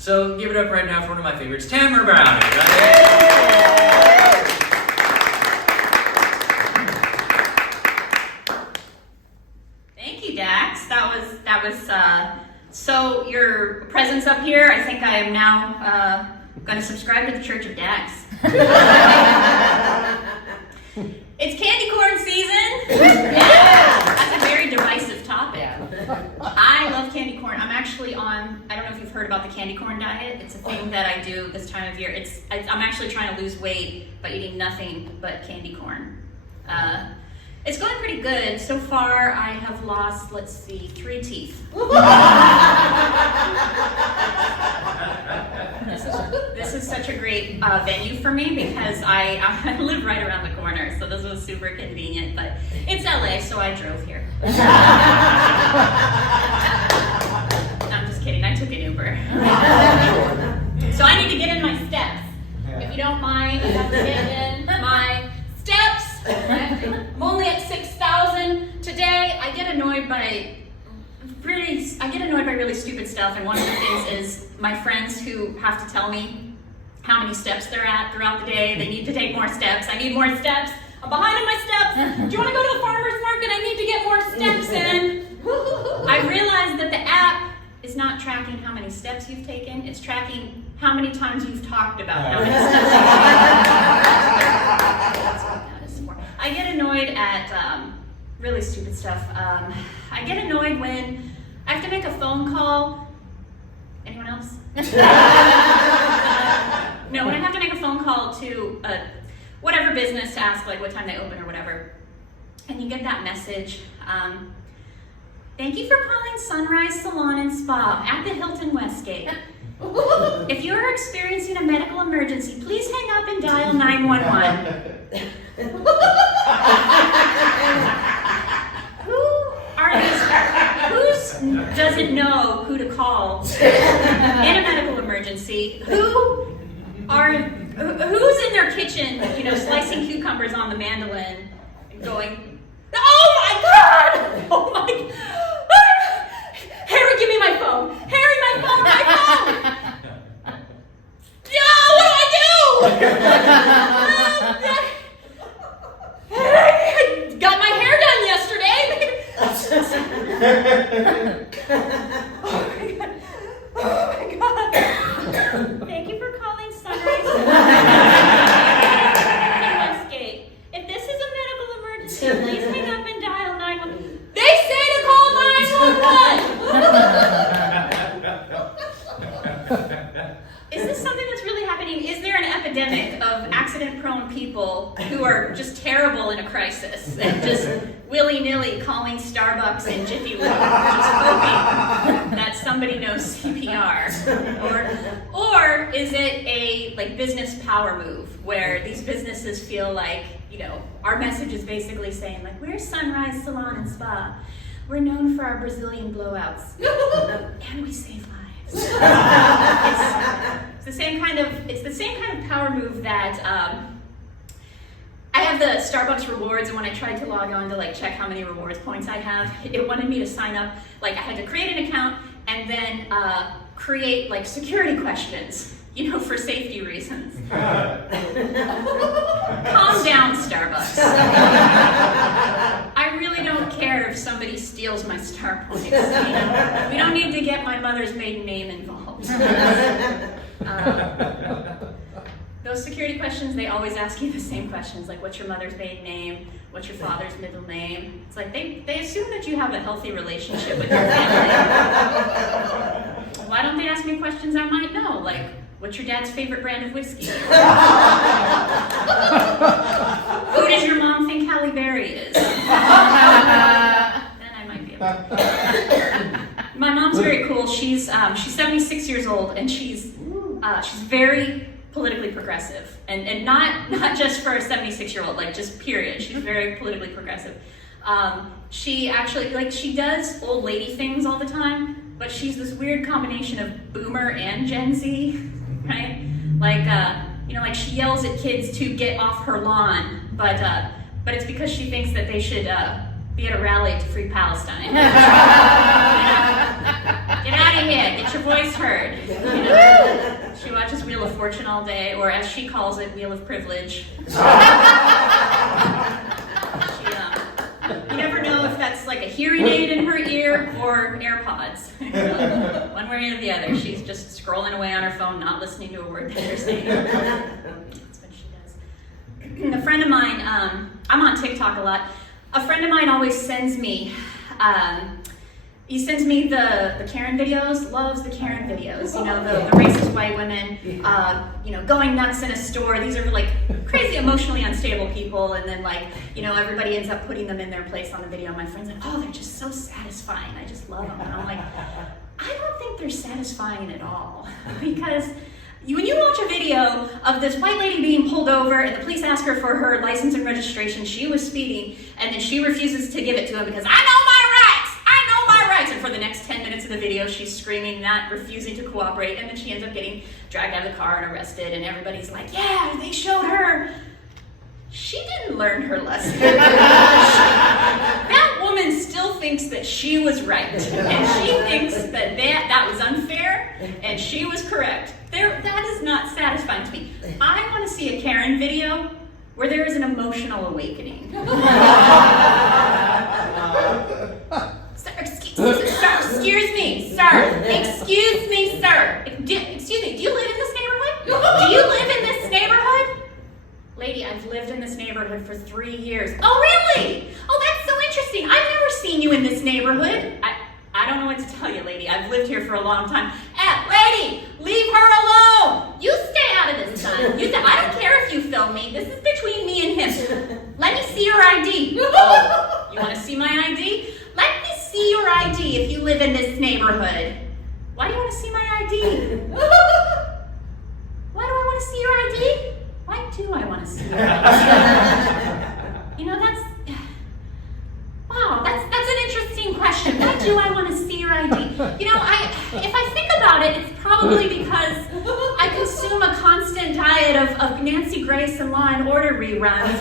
So give it up right now for one of my favorites, Tamara Browning. Thank you, Dax. That was so your presence up here. I think I am now going to subscribe to the Church of Dax. It's candy corn season. Yeah, that's a very divisive topic. I love candy corn. I'm actually on, I don't know if you've heard about the candy corn diet. It's a thing that I do this time of year. I'm actually trying to lose weight by eating nothing but candy corn. It's going pretty good. So far, I have lost, 3 teeth. This is such a great venue for me because I live right around the corner, so this was super convenient, but it's LA, so I drove here. I'm just kidding, I took an Uber. So I need to get in my steps. If you don't mind, I have to get in my steps. I'm only at 6,000 today. I get annoyed by really stupid stuff, and one of the things is my friends who have to tell me how many steps they're at throughout the day. They need to take more steps. I need more steps. I'm behind on my steps. Do you want to go to the farmer's market? I need to get more steps in. I realized that the app is not tracking how many steps you've taken. It's tracking how many times you've talked about how many steps you've taken. That's what that is for. I get annoyed at really stupid stuff. I get annoyed when I have to make a phone call. Anyone else? No, when I have to make a phone call to whatever business to ask what time they open or whatever, and you get that message, thank you for calling Sunrise Salon and Spa at the Hilton Westgate. If you are experiencing a medical emergency, please hang up and dial 911. Who doesn't know who to call in a medical emergency? Who's in their kitchen, slicing cucumbers on the mandolin and going, oh my God! Oh my, Harry, give me my phone. Harry, my phone. Yeah, what do I do? I got my hair done yesterday. Oh my God. Thank you for calling Sunrise Westgate. If this is a medical emergency, please hang up and dial 911. They say to call 911. Is this something that's really happening? Is there an epidemic of accident-prone people who are just terrible in a crisis and just willy-nilly calling Starbucks and Jiffy Lube, just hoping that somebody knows CPR? Or is it a business power move where these businesses feel like, our message is basically saying we're Sunrise Salon and Spa. We're known for our Brazilian blowouts, and we save lives. It's the same kind of power move that I have the Starbucks rewards, and when I tried to log on to check how many rewards points I have, it wanted me to sign up. I had to create an account and then create security questions, for safety reasons. Calm down, Starbucks. I really don't care if somebody steals my star points. We don't need to get my mother's maiden name involved. Those security questions, they always ask you the same questions, what's your mother's maiden name? What's your father's middle name? It's they assume that you have a healthy relationship with your family. Why don't they ask me questions I might know, what's your dad's favorite brand of whiskey? Who does your mom think Halle Berry is? Then I might be able to. My mom's very cool. She's 76 years old, and she's very politically progressive, and not just for a 76-year-old, just period. She's very politically progressive. She actually she does old lady things all the time, but she's this weird combination of boomer and Gen Z, right? She yells at kids to get off her lawn, but it's because she thinks that they should be at a rally to free Palestine. Get out of yeah, get your voice heard. You know, she watches Wheel of Fortune all day, or as she calls it, Wheel of Privilege. You never know if that's like a hearing aid in her ear or AirPods. One way or the other. She's just scrolling away on her phone, not listening to a word that you're saying. That's what she does. A friend of mine, I'm on TikTok a lot. A friend of mine always sends me, he sends me the Karen videos, loves the Karen videos, you know, the racist white women, you know, going nuts in a store. These are like crazy emotionally unstable people, and then like, you know, everybody ends up putting them in their place on the video. My friend's like, oh, they're just so satisfying. I just love them. And I'm like, I don't think they're satisfying at all, because when you watch a video of this white lady being pulled over and the police ask her for her license and registration, she was speeding, and then she refuses to give it to him because I know my rights! And for the next 10 minutes of the video, she's screaming, not refusing to cooperate, and then she ends up getting dragged out of the car and arrested, and everybody's like, yeah, they showed her. She didn't learn her lesson. That woman still thinks that she was right, and she thinks that that was unfair, and she was correct. That is not satisfying to me. I want to see a Karen video where there is an emotional awakening. Excuse me, sir. Excuse me, do you live in this neighborhood? Do you live in this neighborhood? Lady, I've lived in this neighborhood for 3 years. Oh, really? Oh, that's so interesting. I've never seen you in this neighborhood. I don't know what to tell you, lady. I've lived here for a long time. Lady, leave her alone. You stay out of this, son. I don't care if you film me. This is between me and him. Let me see your ID. Oh, you want to see my ID? Let me see your ID if you live in this neighborhood. Why do you want to see my ID? Why do I want to see your ID? Why do I want to see your ID? You know, that's an interesting question. Why do I want to see your ID? You know, if I think about it, it's probably because I consume a constant diet of Nancy Grace and Law and Order reruns,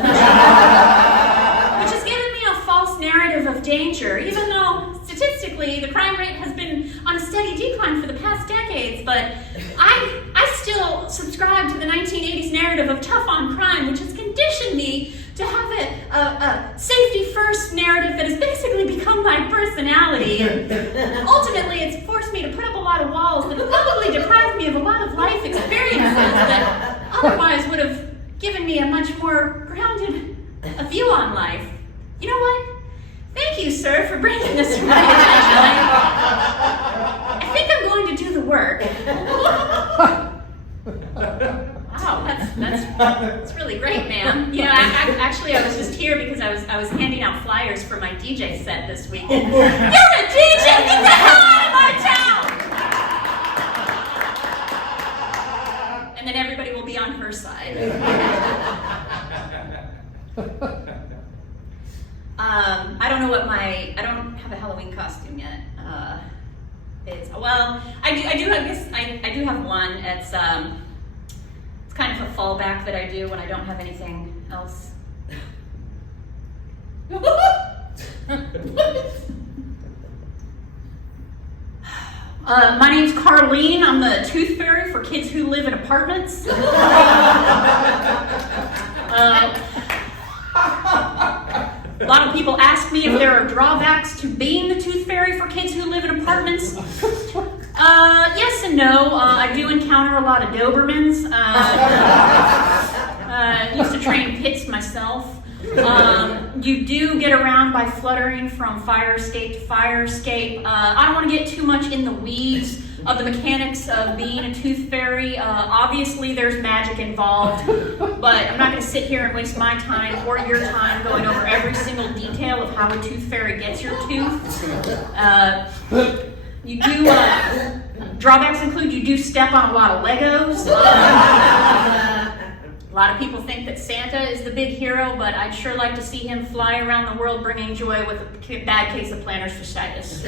which has given me a false narrative of danger, even though statistically the crime rate has been on a steady decline for the past decades. But I still subscribe to the 1980s narrative of tough on crime, which has conditioned me to have a safety first narrative that has basically become my personality. Ultimately, it's forced me to put up a lot of walls that have probably deprived me of a lot of life experiences that otherwise would have given me a much more grounded view on life. You know what? Thank you, sir, for bringing this to my attention. I think I'm going to do the work. Wow, that's really great, ma'am. You know, actually, I was just here because I was handing out flyers for my DJ set this weekend. You're a DJ! Get the hell out of my town! And then everybody will be on her side. I don't know I don't have a Halloween costume yet. I do have one. It's kind of a fallback that I do when I don't have anything else. My name's Carlene. I'm the tooth fairy for kids who live in apartments. A lot of people ask me if there are drawbacks to being the tooth fairy for kids who live in apartments. Yes and no. I do encounter a lot of Dobermans. Used to train pits myself. You do get around by fluttering from fire escape to fire escape. I don't want to get too much in the weeds of the mechanics of being a tooth fairy. Obviously there's magic involved, but I'm not going to sit here and waste my time or your time going over every single detail of how a tooth fairy gets your tooth. Drawbacks include you do step on a lot of Legos. A lot of people think that Santa is the big hero, but I'd sure like to see him fly around the world bringing joy with a bad case of plantar fasciitis.